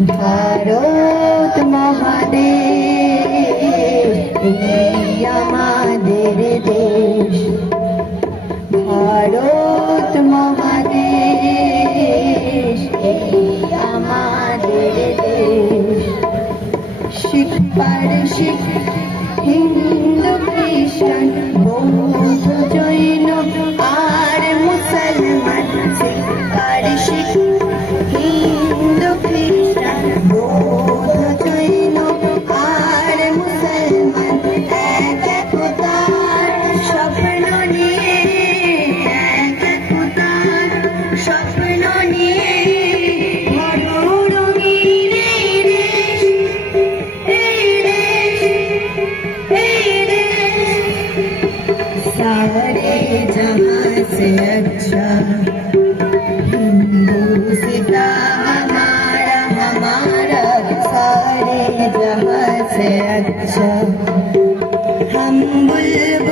ভারত মহাদেশ আমাদের দেশ। ভারত মহাদেশ আমাদের দেশ। শিখ পার শিখ, হিন্দু খ্রিস্টান বৌদ্ধ, জৈন আর মুসলমান শিখ পার শিখ। से अच्छा हिंदुस्तान हमारा हमारा सारे जहाँ से अच्छा। हम बुलबुल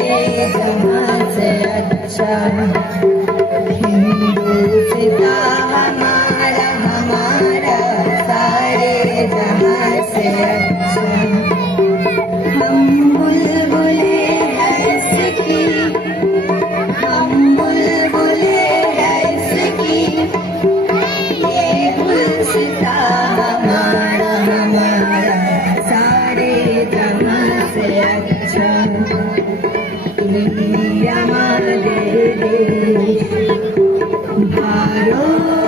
माझे अच्छा আমাদের ভারত